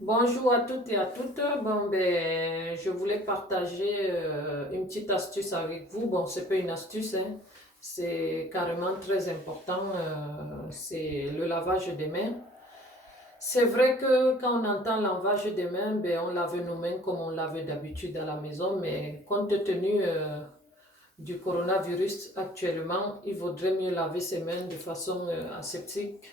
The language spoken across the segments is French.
Bonjour à toutes et à toutes. Bon, ben, je voulais partager une petite astuce avec vous. Bon, c'est pas une astuce, hein. C'est carrément très important. C'est le lavage des mains. C'est vrai que quand on entend lavage des mains, ben, on lave nos mains comme on lave d'habitude à la maison, mais compte tenu du coronavirus actuellement, il vaudrait mieux laver ses mains de façon aseptique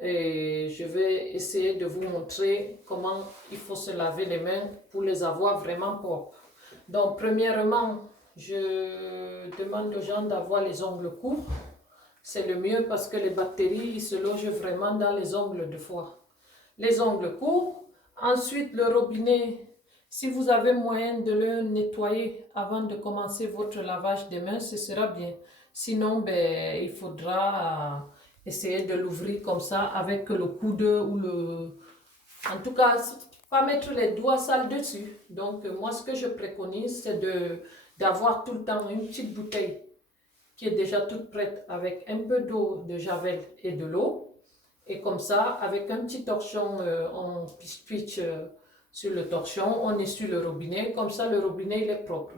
et je vais essayer de vous montrer comment il faut se laver les mains pour les avoir vraiment propres. Donc, premièrement, je demande aux gens d'avoir les ongles courts. C'est le mieux parce que les bactéries ils se logent vraiment dans les ongles de foie. Les ongles courts. Ensuite, le robinet. Si vous avez moyen de le nettoyer avant de commencer votre lavage des mains, ce sera bien. Sinon, ben, il faudra essayer de l'ouvrir comme ça avec le coude ou le... En tout cas, pas mettre les doigts sales dessus. Donc, moi, ce que je préconise, c'est d'avoir tout le temps une petite bouteille qui est déjà toute prête avec un peu d'eau de javel et de l'eau. Et comme ça, avec un petit torchon, on pitch sur le torchon, on essuie le robinet. Comme ça, le robinet, il est propre.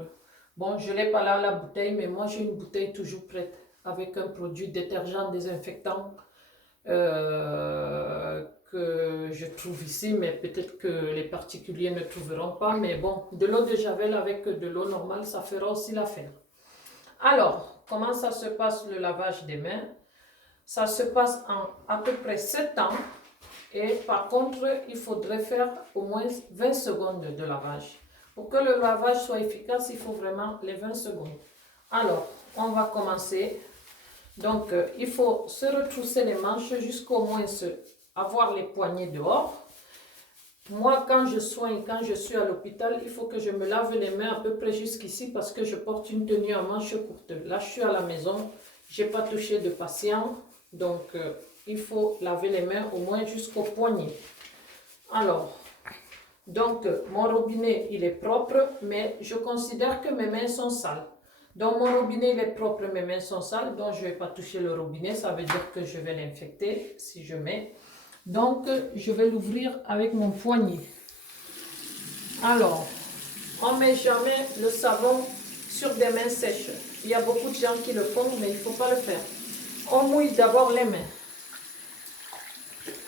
Bon, je n'ai pas là la bouteille, mais moi, j'ai une bouteille toujours prête avec un produit détergent désinfectant que je trouve ici, mais peut-être que les particuliers ne trouveront pas. Mais bon, de l'eau de javel avec de l'eau normale, ça fera aussi l'affaire. Alors, comment ça se passe le lavage des mains? Ça se passe en à peu près 7 ans. Et par contre, il faudrait faire au moins 20 secondes de lavage. Pour que le lavage soit efficace, il faut vraiment les 20 secondes. Alors, on va commencer. Donc, il faut se retrousser les manches jusqu'au moins avoir les poignets dehors. Moi, quand je soigne, quand je suis à l'hôpital, il faut que je me lave les mains à peu près jusqu'ici parce que je porte une tenue à manches courtes. Là, je suis à la maison, je n'ai pas touché de patient, donc il faut laver les mains au moins jusqu'au poignet. Alors, donc mon robinet, il est propre, mais je considère que mes mains sont sales. Donc mon robinet, il est propre, mes mains sont sales, donc je ne vais pas toucher le robinet, ça veut dire que je vais l'infecter si je mets. Donc, je vais l'ouvrir avec mon poignet. Alors, on ne met jamais le savon sur des mains sèches. Il y a beaucoup de gens qui le font, mais il ne faut pas le faire. On mouille d'abord les mains.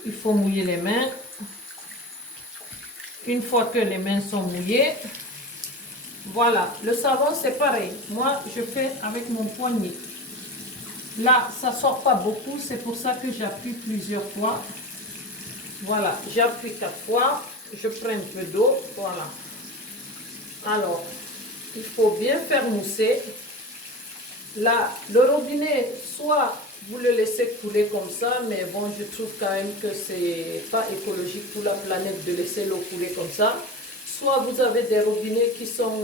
Il faut mouiller les mains. Une fois que les mains sont mouillées, voilà. Le savon, c'est pareil. Moi, je fais avec mon poignet. Là, ça ne sort pas beaucoup. C'est pour ça que j'appuie plusieurs fois. Voilà. J'appuie 4 fois. Je prends un peu d'eau. Voilà. Alors, il faut bien faire mousser. Là, le robinet, soit vous le laissez couler comme ça, mais bon, je trouve quand même que c'est pas écologique pour la planète de laisser l'eau couler comme ça. Soit vous avez des robinets qui sont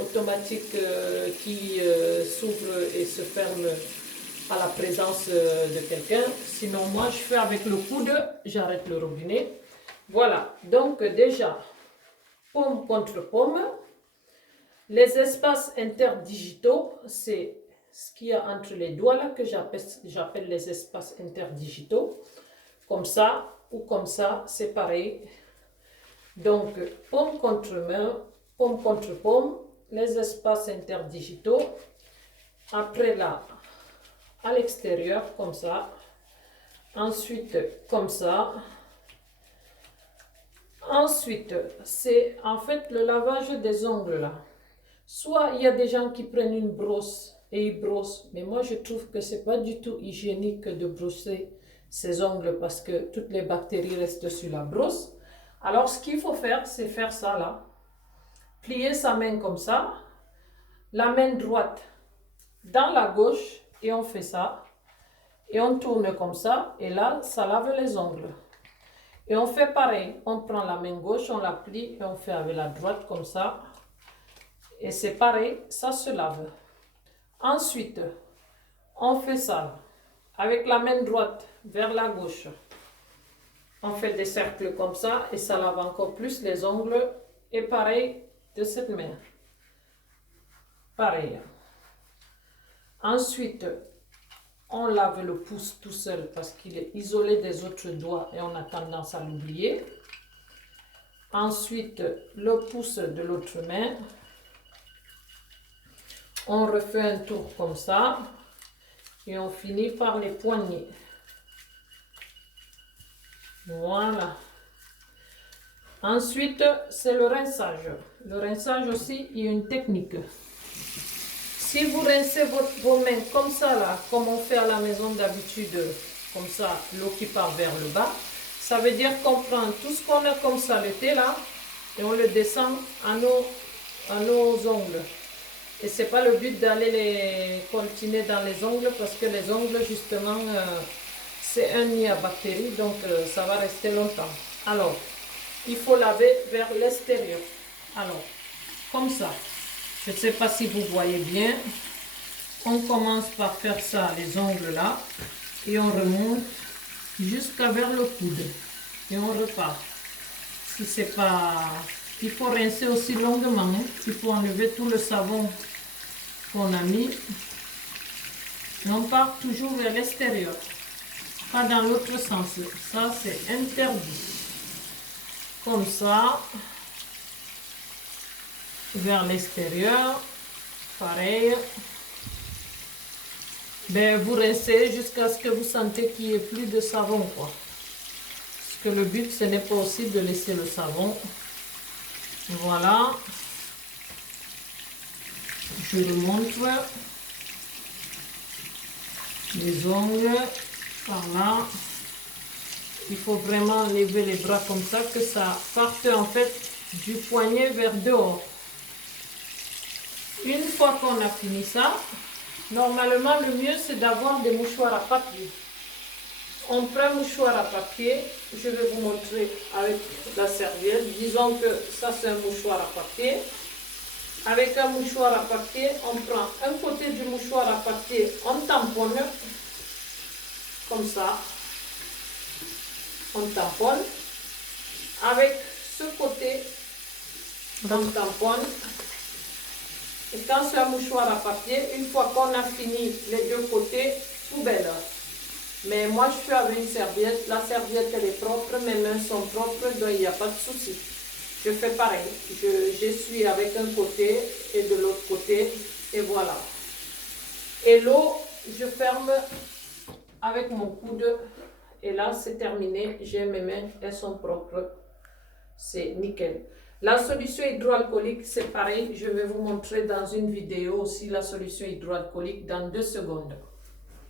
automatiques, qui s'ouvrent et se ferment à la présence de quelqu'un. Sinon, moi, je fais avec le coude, j'arrête le robinet. Voilà, donc déjà, paume contre paume. Les espaces interdigitaux, c'est ce qu'il y a entre les doigts là que j'appelle les espaces interdigitaux. Comme ça ou comme ça, c'est pareil. Donc, paume contre main, paume contre paume, les espaces interdigitaux. Après là, à l'extérieur, comme ça. Ensuite, comme ça. Ensuite, c'est en fait le lavage des ongles là. Soit il y a des gens qui prennent une brosse et ils brossent, mais moi je trouve que c'est pas du tout hygiénique de brosser ses ongles parce que toutes les bactéries restent sur la brosse. Alors ce qu'il faut faire, c'est faire ça là. Plier sa main comme ça, la main droite dans la gauche et on fait ça. Et on tourne comme ça et là, ça lave les ongles. Et on fait pareil, on prend la main gauche, on la plie et on fait avec la droite comme ça. Et c'est pareil, ça se lave. Ensuite, on fait ça avec la main droite vers la gauche. On fait des cercles comme ça et ça lave encore plus les ongles. Et pareil de cette main. Pareil. Ensuite, on lave le pouce tout seul parce qu'il est isolé des autres doigts et on a tendance à l'oublier. Ensuite, le pouce de l'autre main. On refait un tour comme ça et on finit par les poignets. Voilà. Ensuite, c'est le rinçage. Le rinçage aussi, il y a une technique. Si vous rincez vos mains comme ça, là, comme on fait à la maison d'habitude, comme ça, l'eau qui part vers le bas, ça veut dire qu'on prend tout ce qu'on a comme saleté là et on le descend à nos ongles. Et ce n'est pas le but d'aller les coltiner dans les ongles parce que les ongles, justement, c'est un nid à bactéries, donc ça va rester longtemps. Alors, il faut laver vers l'extérieur. Alors, comme ça. Je ne sais pas si vous voyez bien. On commence par faire ça, les ongles là. Et on remonte jusqu'à vers le coude. Et on repart. Si c'est pas... Il faut rincer aussi longuement. Hein. Il faut enlever tout le savon qu'on a mis. Et on part toujours vers l'extérieur. Pas dans l'autre sens. Ça, c'est interdit. Comme ça. Vers l'extérieur. Pareil. Ben, vous rincez jusqu'à ce que vous sentez qu'il n'y ait plus de savon, quoi. Parce que le but, ce n'est pas aussi de laisser le savon. Voilà. Je vous montre. Les ongles. Par là. Il faut vraiment lever les bras comme ça, que ça parte en fait du poignet vers dehors. Une fois qu'on a fini ça, normalement le mieux c'est d'avoir des mouchoirs à papier. On prend un mouchoir à papier, je vais vous montrer avec la serviette. Disons que ça c'est un mouchoir à papier. Avec un mouchoir à papier, on prend un côté du mouchoir à papier, on tamponne, comme ça. On tamponne. Avec ce côté, on tamponne. Et quand c'est un mouchoir à papier, une fois qu'on a fini les deux côtés, poubelle. Mais moi, je fais avec une serviette. La serviette, elle est propre, mes mains sont propres, donc il n'y a pas de souci. Je fais pareil. J'essuie avec un côté et de l'autre côté, et voilà. Et l'eau, je ferme avec mon coude. Et là, c'est terminé. J'ai mes mains, elles sont propres. C'est nickel. La solution hydroalcoolique, c'est pareil. Je vais vous montrer dans une vidéo aussi la solution hydroalcoolique dans 2 secondes.